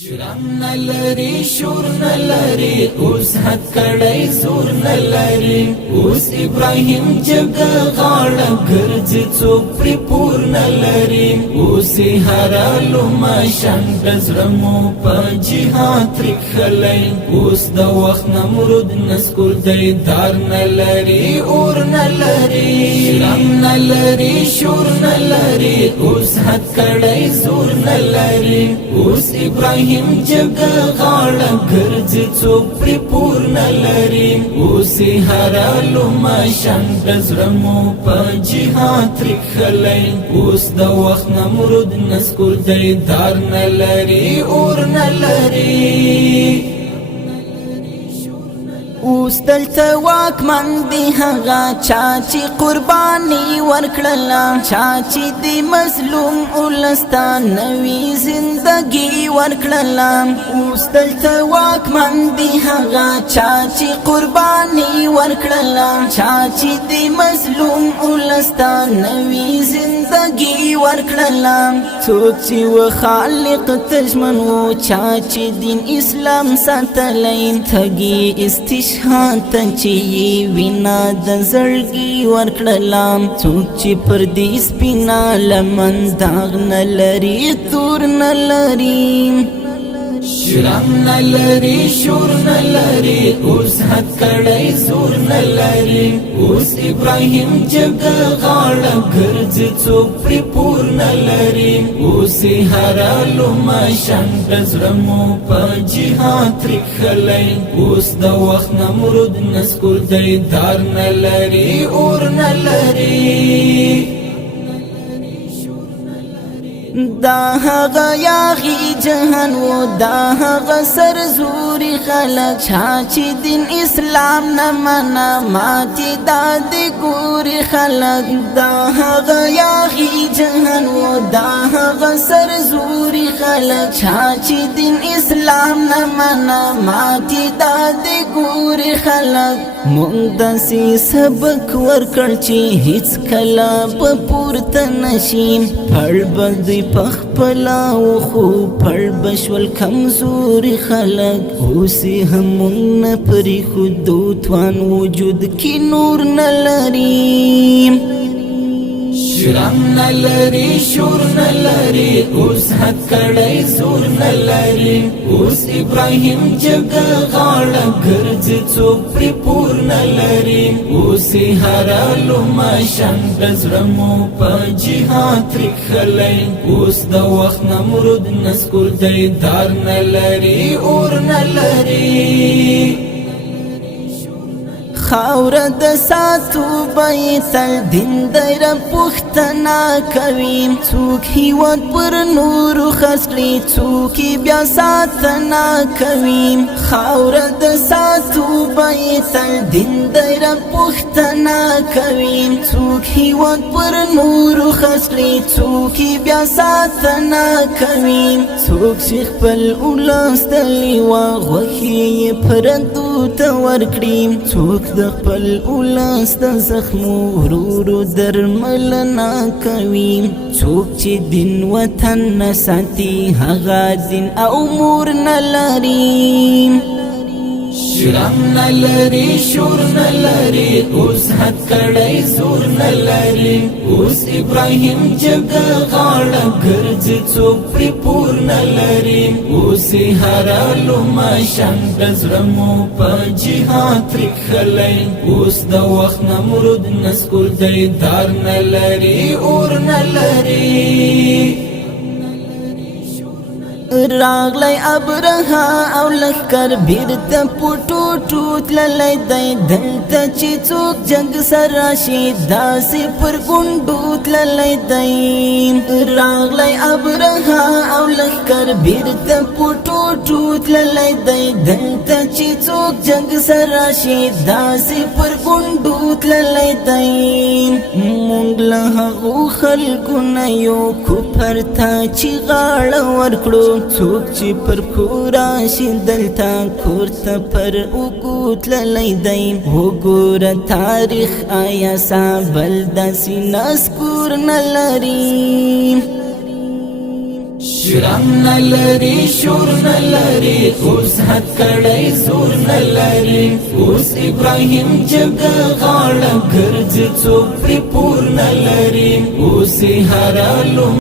شرم نلری شور نلری اوس حد کڑی زور نلری اوس ابراهیم جگ غاړه ګرځي څوک پرې پور نلری اوس هرالو ماشان دزړمو په جهاد ترخلی اوس د وخت نمرود نسکور دی دار نلری اور نلری شرم نلری شور نلری اوس حد کڑی زور نلری اوس ابراهیم جگ غاړه ګرځي څوک پرې پور نلري اوس هرالو ماشان دزړمو په جهاد ترخلی اوس د وخت نمرود نسکور دی دار نلري اور نلري اوس دلته واکمن دی هغه چا چې قرباني ورکړله چا چې د مظلوم ولستان نوی زندگی ورکړله اوس دلته واکمن دی هغه چا چې قرباني ورکړله چا چې د مظلوم ولستان نوی زندگی ورکړله څوک چې و خالق تجمن و چا چې دین اسلام ساتلی تږي استشهاد چې وینا د زړګي ورکړلم څوک چې پر دې سپینا لمن داغ نه لري تور نه لري شرم نلری شور نلری اوس حد کڑی زور نلری اوس ابراهیم جگ غاړه ګرځي څوک پرې پور نلری اوس هرالو ماشان دزړمو په جهاد ترخلی اوس د وخت نمرود نسکور دی دار نلری اور نلری دا هغه یاغي جهان و دا هغه سرزوري خلک چا چې دین اسلام نه منا ماتي داد ګوري خلک دا هغه یاغي جهان و دا هغه سرزوري خلک چا چې دین اسلام نه منا ماتي داد ګوري خلک مونږ داسې سبق ورکړ چې هیڅ کله په پورته نشي پړ بدوی پخپلا و خو پړ بشول کمزوري خلک اوسې همون پرې خودو توان وجود کې نور نه لري شرم نلری شور نلری اوس حد کڑی زور نلری اوس ابراهیم جگ غاړه ګرځي څوک پرې پور نلری اوس هرالو ماشان دزړمو په جهاد ترخلی اوس د وخت نمرود نسکور دی دار نلری اور نلری خاور د ساتو بیتل دین دیر پختنا کوي څوک هیواد پر نور خسلی څوک بیا ساتنا کوي خاور د ساتو بیتل دین دیر پختنا کوي څوک هیواد پر نور خسلی څوک بیا ساتنا کوي څوک چې خپل ولستلی وا غوښي پردو ته ورکړي څوک د خپل اولس د زخمو ورورو درملنا کوي څوک چې دین وطن نه ساتي هغه دین او مور نه لري شرم نلری شور نلری اوس حد کڑی زور نلری اوس ابراهیم جگ غاړه ګرځي څوک پرې پور نلری اوس هرالو ماشان دزړمو په جهاد ترخلی اوس د وخت نمرود نسکور دی دار نلری اور نلری راغلی ابرها او لخکر بیرته پټو ټوت للی دی دلته چې څوک جنگ سر راشي داسې پر ګونډو تللی دی راغلی ابرها او لخکر بیرته پټو ټوت للی دی دلته چې څوک جنگ سر راشي داسې پر ګونډو تللی دی مونږ له هغو خلکو نه یو کفر ته چې غاړه ورکړو څوک چې پر پورا شي دلته کور ته پر وګوت للی دی وګوره تاریخ آیا سابل داسې نسکور نه لري شرم نلری شور نلری اوس حد کړی زور نلری اوس ابراهیم جګ غاړه ګرځي څوک پری پور نلری اوس هرالو